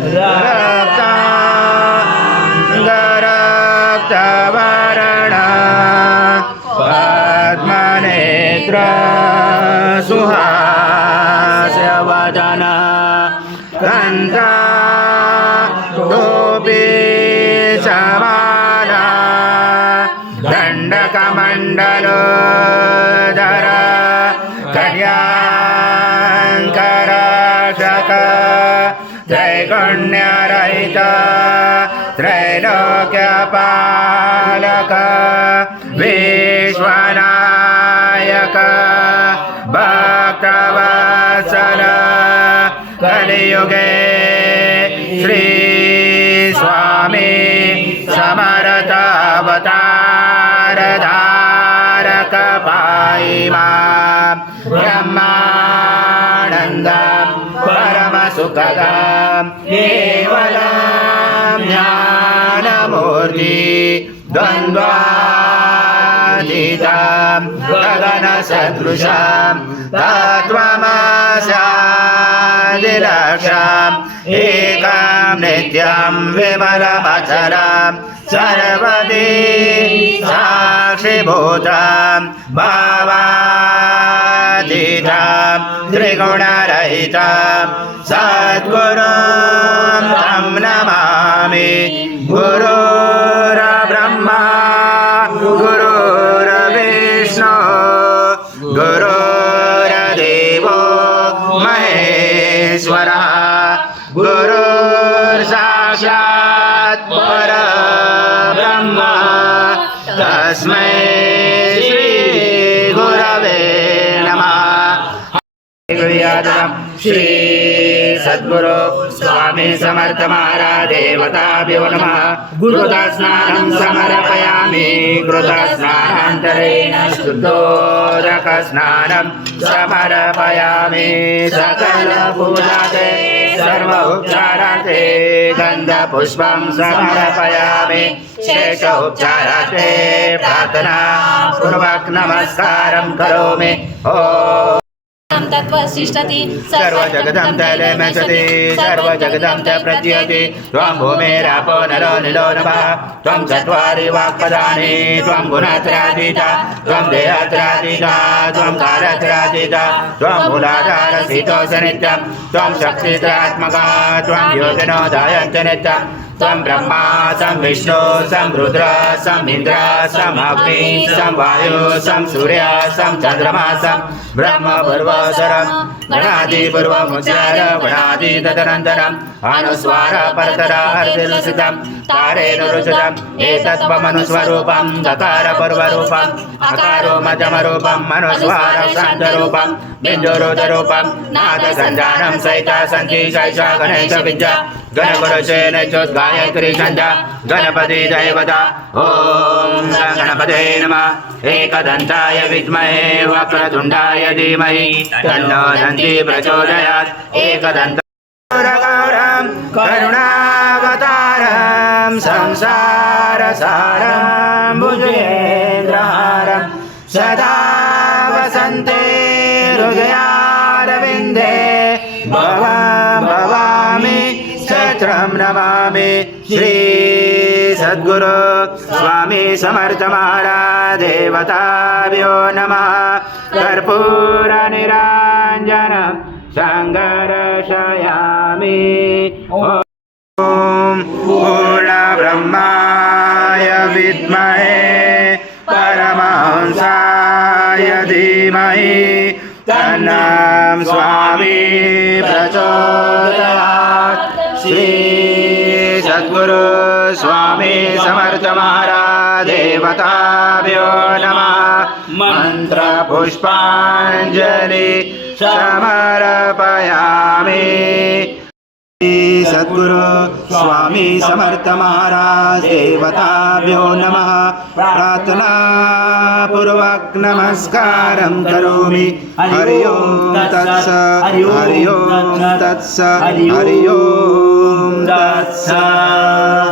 रक्ताङ्गरक्तवर्णा पद्मनेत्र सुहास्यवदना गन्धा गोपी समाना दण्डकमण्डलोदर कन्याङ्करशक त्रैगुण्यरहित त्रैलोक्यपालक विश्वनायक भक्तवत्सल कलियुगे श्री स्वामी समर्थ अवतार धारक पाहि मां ब्रह्मानन्दं परमसुखदं केवलं ज्ञानमूर्ति द्वन्द्वातीतं गगनसदृशं तत्त्वमस्यादिलक्ष्यम् एकं नित्यं विमलमचलं सर्वदी साक्षिभूतं भावातीतं त्रिगुणरहितं सद्गुरुं तं नमामि गुरुर्ब्रह्मा गुरुर्विष्णु गुरुर्देवो महेश्वरः गुरुर्साक्षात् परब्रह्म तस्मै श्री गुरवे नमः। श्री सद्गुरु स्वामी समर्थ महाराज देवताभ्यो नमः। घृतस्नानं समर्पयामि घृतस्नानान्तरेण शुद्धोदकस्नानं समर्पयामि सकलपूजाते सर्व उपचाराते गन्धपुष्पं समर्पयामि शेष उपचाराते प्रार्थना पूर्वक नमस्कारं करोमि। तत्त्वशिष्टति सर्वजगतं तैलमसति सर्वजगतं च प्रत्ययति त्वं भूमिरापो नरो निलो नभः त्वं चत्वारि वाक्पदानि त्वं गुणत्रयातीता त्वं देहत्रयातीता त्वं कालत्रयातीता त्वं मूलाधारस्थितोऽसनित्यं त्वं शक्तित्रयात्मका त्वं योगिनोदायञ्च नित्यं त्वं ब्रह्मा सं विष्णु सं रुद्र सं इन्द्र सं अग्नि सं वायु सं सूर्य सं चन्द्रमा सं ब्रह्म पूर्वोत्तरं गणादिपूर्वमुच्चार गणादि तदनन्तरम् अनुस्वार परतर हर्षितं तारेण रुचितम् एतत्त्वमनुस्वरूपं दकार पूर्वरूपम् अकारो मध्यमरूपम् अनुस्वार शान्तरूपं बिन्दुरुदरूपं नादसञ्जानं सहिता सन्ति शैषा गणेश विद्या गणगुरुचेन चोद्गायत्री छन्द गणपति दैवता ॐ गणपते नमः। एकदन्ताय विद्महे वक्रतुण्डाय धीमहि तन्नो दन्ती प्रचोदयात्। एकदन्तं करुणावतारं संसारसारं भुजेन्द्रहारं सदा वसन्ते हृदयारविन्दे भवां भवामि शत्रं नमामि। श्री सद्गुरु स्वामी समर्थ महाराज देवताभ्यो नमः। कर्पूरनिराञ्जन सङ्गर्शयामि। ॐ पूर्णब्रह्माय विद्महे परमहंसाय धीमहि तन्नं स्वामी प्रचोदयात्। श्री सद्गुरु स्वामी समर्थ महाराज देवताभ्यो नमः। मंत्र पुष्पांजलि समर्पयामि। सद्गुरु स्वामी समर्थ महाराज देवताभ्यो नमः। प्रार्थना पूर्वक नमस्कारं करोमि। हरि ओम तत्सत् हरि ओम तत्सत् हरि ओम तत्सत्।